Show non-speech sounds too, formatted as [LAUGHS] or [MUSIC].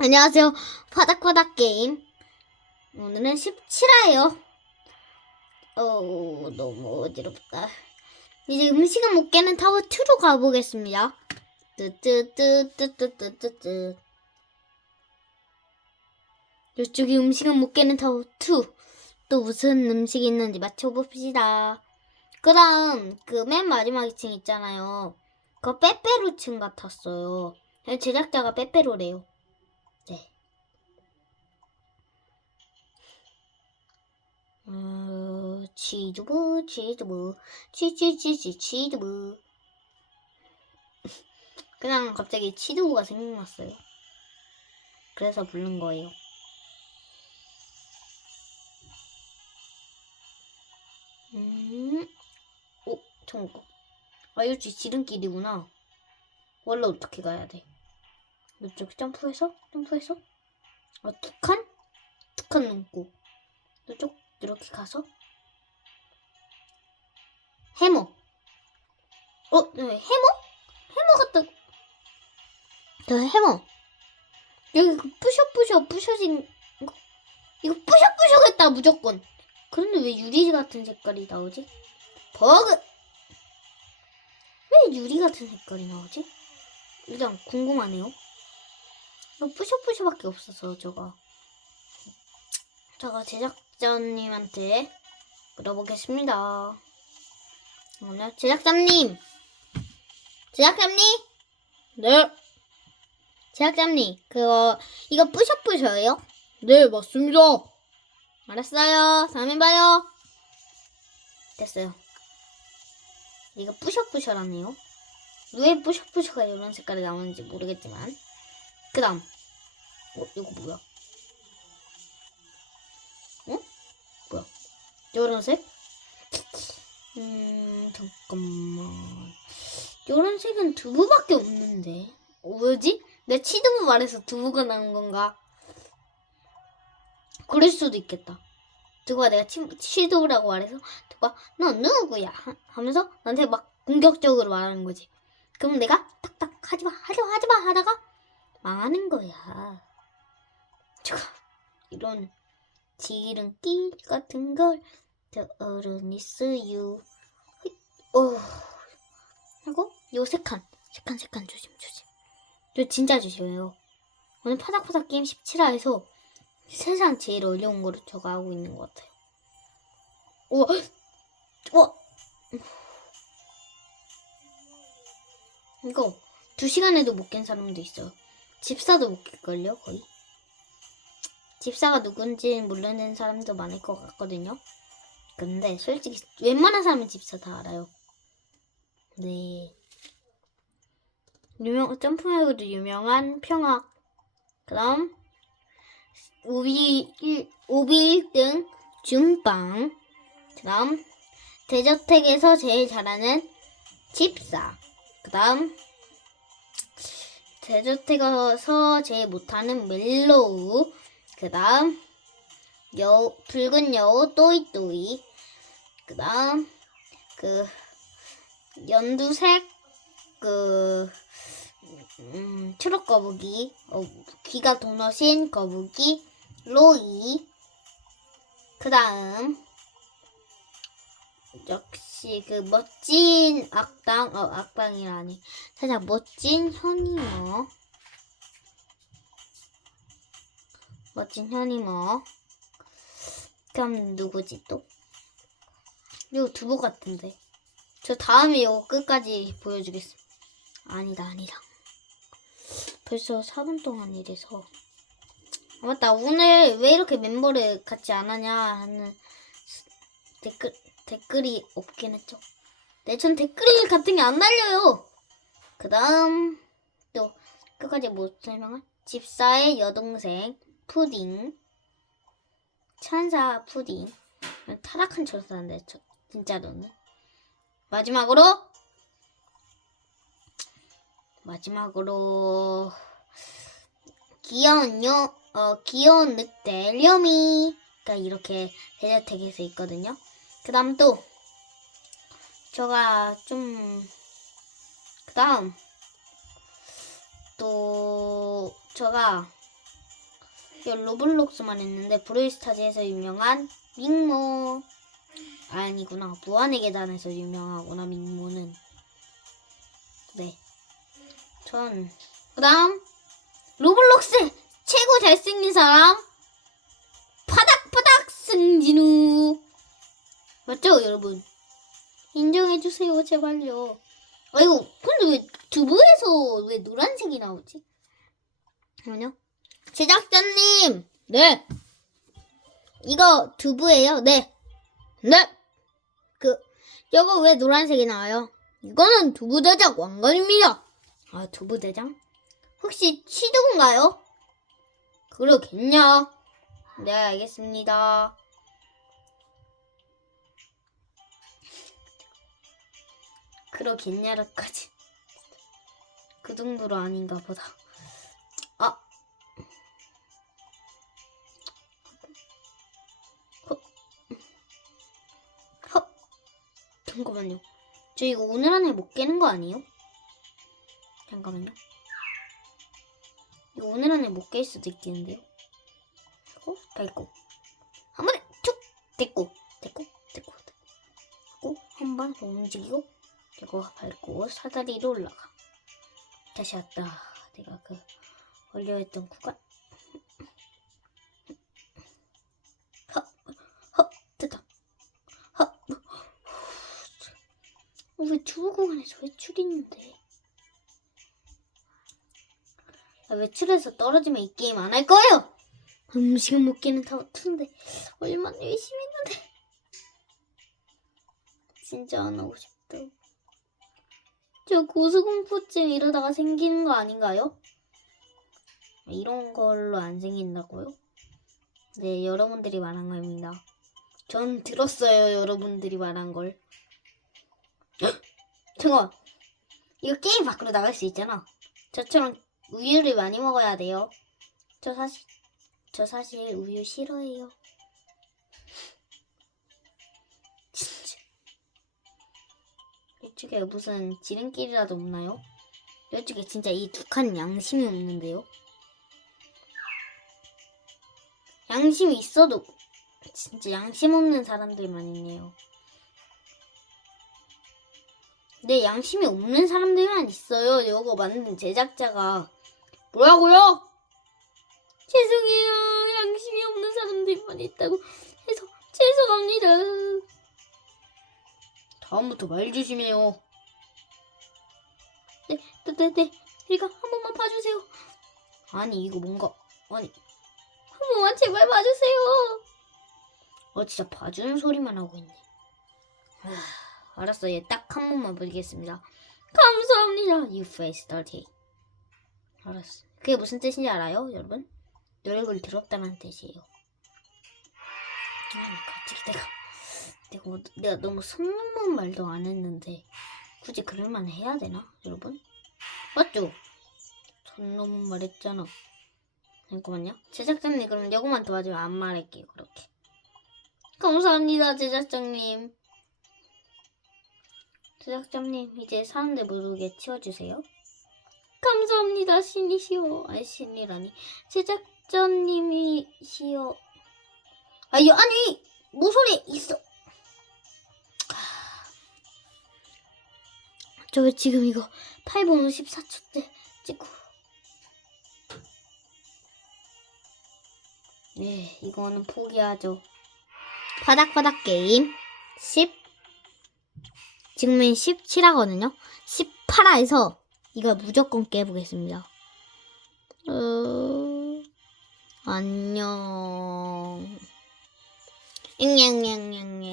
안녕하세요. 파닥파닥 게임. 오늘은 17화예요. 어, 너무 어지럽다. 이제 음식은 못 깨는 타워 2로 가보겠습니다. 뜨뜨뜨뜨뜨뜨뜨뜨. 이쪽이 음식은 못 깨는 타워 2. 또 무슨 음식이 있는지 맞춰봅시다. 그 다음, 그 맨 마지막 2층 있잖아요. 그거 빼빼로층 같았어요. 제작자가 빼빼로래요. 어, 치즈부, 치즈부, 치치치치, 치즈부. [LAUGHS] 그냥 갑자기 치즈부가 생각났어요. 그래서 부른 거예요. 음, 오, 청구. 아, 이거 지름길이구나. 원래 어떻게 가야 돼? 이쪽 점프해서 점프해서 어, 두 칸? 두칸 넘고 이쪽 이렇게 가서 해머 어? 네, 해머? 해머 같다 저 해머 여기 그 부셔부셔 부셔진 거 이거 부셔부셔겠다 무조건 그런데 왜 유리 같은 색깔이 나오지? 버그 왜 유리 같은 색깔이 나오지? 일단 궁금하네요 이거 뿌셔뿌셔밖에 없어서 저가 제가 제작 자님한테 물어보겠습니다. 오늘 제작자님, 제작자님, 네, 제작자님, 그거 이거 뿌셔뿌셔예요? 네, 맞습니다. 알았어요. 다음에 봐요. 됐어요. 이거 뿌셔뿌셔라네요. 왜 뿌셔뿌셔가 이런 색깔이 나오는지 모르겠지만. 그 다음. 어, 이거 뭐야? 노란색? 음, 잠깐만. 노란색은 두부밖에 없는데. 어, 뭐지? 내 치두부 말해서 두부가 나온 건가? 그럴 수도 있겠다. 두부가 내가 치, 치두부라고 말해서 두부가 넌 누구야? 하- 하면서 나한테 막 공격적으로 말하는 거지. 그럼 내가 탁탁 하지마 하지마 하지마 하다가 망하는 거야. 제가 이런 지름길 같은 걸저 어른이 쓰유. 어. 하고 요 세칸 세칸 세칸 조심 조심. 저 진짜 조심해요. 오늘 파닥파닥 게임 17화에서 세상 제일 어려운 거를 저가 하고 있는 것 같아요. 우와, 우와. 이거 두 시간에도 못 깬 사람도 있어요. 집사도 못 깰걸요, 거의. 집사가 누군지 모르는 사람도 많을 것 같거든요. 근데 솔직히 웬만한 사람은 집사 다 알아요. 네. 유명, 점프맵으로 유명한 평학. 그 다음, 오비, 일- 오비 1등 중빵. 그 다음, 대저택에서 제일 잘하는 집사. 그 다음, 대저택에서 제일 못하는 멜로우. 그 다음, 여, 붉은 여우 또이또이. 그 다음, 그, 연두색, 그, 음, 초록 거북이. 어, 귀가 도넛인 거북이. 로이. 그 다음, 역시 그 멋진 악당, 어, 악당이라니. 살짝 멋진 현이모. 멋진 현이모. 그럼 누구지 또? 이거 두부 같은데. 저 다음에 이거 끝까지 보여주겠습니다. 아니다, 아니다. 벌써 4분 동안 이래서. 아, 맞다. 오늘 왜 이렇게 멤버를 같이 안 하냐 하는 댓글, 댓글이 없긴 했죠. 네, 전 댓글 같은 게안 달려요. 그 다음, 또, 끝까지 못 설명한 집사의 여동생, 푸딩. 천사 푸딩. 타락한 천사인데, 저, 진짜로는. 마지막으로, 마지막으로, 귀여운 요, 어, 귀여운 늑대, 려미가 이렇게 대저택에서 있거든요. 그 다음 또, 저가 좀, 그 다음, 또, 저가 저 로블록스만 했는데 브레이스타즈에서 유명한 밍모. 아니구나. 무한의 계단에서 유명하구나 밍모는. 네전 그다음 로블록스 최고 잘생긴 사람 파닥파닥 승진우. 맞죠 여러분? 인정해주세요 제발요. 아이고 근데 왜 두부에서 왜 노란색이 나오지? 아니요 제작자님 네 이거 두부예요 네 네. 그 이거 왜 노란색이 나와요? 이거는 두부대장 왕관입니다. 아 두부대장? 혹시 취두인가요? 그러겠냐? 네 알겠습니다. 그러겠냐라까지 그 정도로 아닌가 보다. 잠깐만요. 저 이거 오늘 안에 못 깨는 거 아니에요? 잠깐만요. 이거 오늘 안에 못 깰 수도 있겠는데요? 하고 밟고 한 번에 툭 됐고 됐고 됐고 됐고 한번 더 움직이고 그리고 밟고 사다리로 올라가 다시 왔다 내가 그 걸려있던 구간 왜 구간에서 외출이 있는데? 아, 외출해서 떨어지면 이 게임 안 할 거예요! 음식은 먹기는 다 같은데 얼마나 열심히 했는데 진짜 안 하고 싶다 저 고소공포증 이러다가 생기는 거 아닌가요? 이런 걸로 안 생긴다고요? 네 여러분들이 말한 겁니다 전 들었어요 여러분들이 말한 걸 잠깐 이거 게임 밖으로 나갈 수 있잖아. 저처럼 우유를 많이 먹어야 돼요. 저 사실 저 사실 우유 싫어해요. [LAUGHS] 진짜. 이쪽에 무슨 지름길이라도 없나요? 이쪽에 진짜 이두칸 양심이 없는데요? 양심이 있어도 진짜 양심 없는 사람들만 있네요 네, 양심이 없는 사람들만 있어요. 이거 만든 제작자가. 뭐라고요? 죄송해요. 양심이 없는 사람들만 있다고 해서 죄송합니다. 다음부터 말 조심해요. 네, 네, 네, 네. 이거 한 번만 봐주세요. 아니, 이거 뭔가, 아니. 한 번만 제발 봐주세요. 어, 진짜 봐주는 소리만 하고 있네. 아. 알았어, 얘 딱 한 번만 보겠습니다. 감사합니다. You face dirty. 알았어. 그게 무슨 뜻인지 알아요, 여러분? 노력을 들었다는 뜻이에요. 아니, 갑자기 내가 내가, 뭐- 내가 너무 선 넘는 말도 안 했는데 굳이 그럴만 해야 되나, 여러분? 맞죠? 선 넘는 말 했잖아. 잠깐만요. 제작자님 그럼 이거만 도와주면 안 말할게요, 그렇게. 감사합니다, 제작자님. 제작자님 이제 사람들 모르게 치워주세요. 감사합니다 신이시여. 아니 신이라니 제작자님이시여. 아니 아니 모서리 있어. 저왜 지금 이거 8분 54초째 찍고. 네 이거는 포기하죠. 바닥바닥 게임 10 지금은 17하거든요. 18화에서 이거 무조건 깨보겠습니다. 어... 안녕. 잉냥냥냥냥.